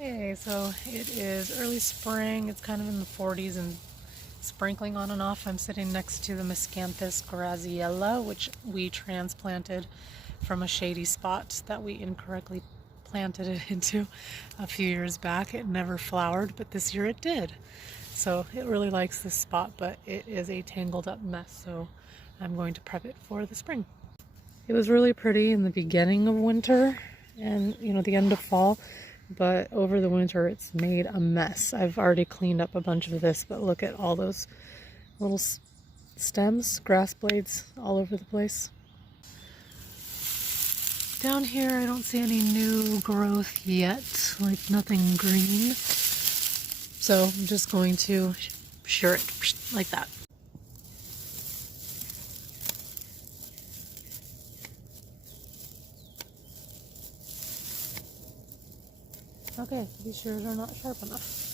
Hey, so it is early spring. It's kind of in the 40s and sprinkling on and off. I'm sitting next to the Miscanthus Graziella, which we transplanted from a shady spot that we incorrectly planted it into a few years back. It never flowered, but this year it did. So it really likes this spot, but it is a tangled up mess. So I'm going to prep it for the spring. It was really pretty in the beginning of winter and, the end of fall. But over the winter it's made a mess. I've already cleaned up a bunch of this, but look at all those little stems, grass blades all over the place. Down here I don't see any new growth yet, like nothing green. So I'm just going to shear it like that. Okay, these shears are not sharp enough.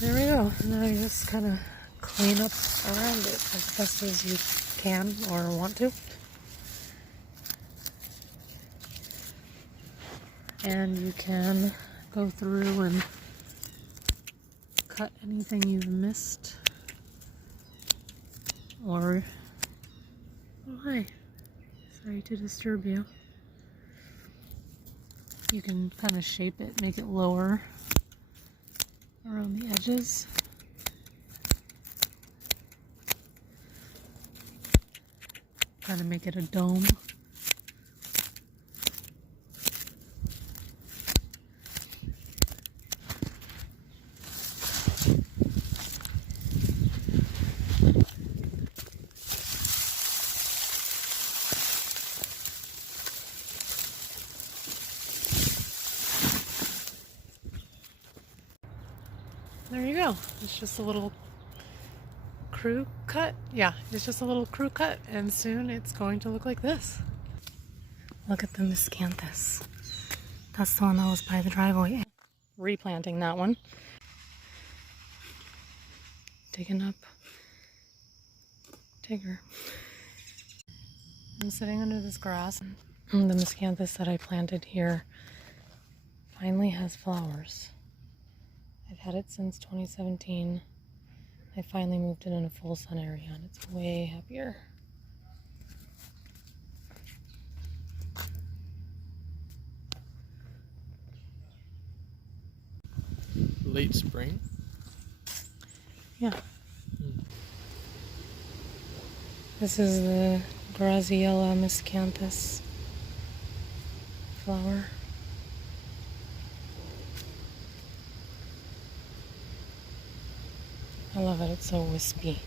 There we go. Now you just kind of clean up around it as best as you can or want to. And you can go through and cut anything you've missed. Or, oh hi, sorry to disturb you. You can kind of shape it, make it lower around the edges. Kind of make it a dome. There you go. It's just a little crew cut. Yeah, it's just a little crew cut, and soon it's going to look like this. Look at the miscanthus. That's the one that was by the driveway. Replanting that one. Digging up Tigger. I'm sitting under this grass. The miscanthus that I planted here finally has flowers. I've had it since 2017. I finally moved it in a full sun area and it's way happier. late spring. Yeah. This is the Graziella Miscanthus flower. I love it, it's so wispy.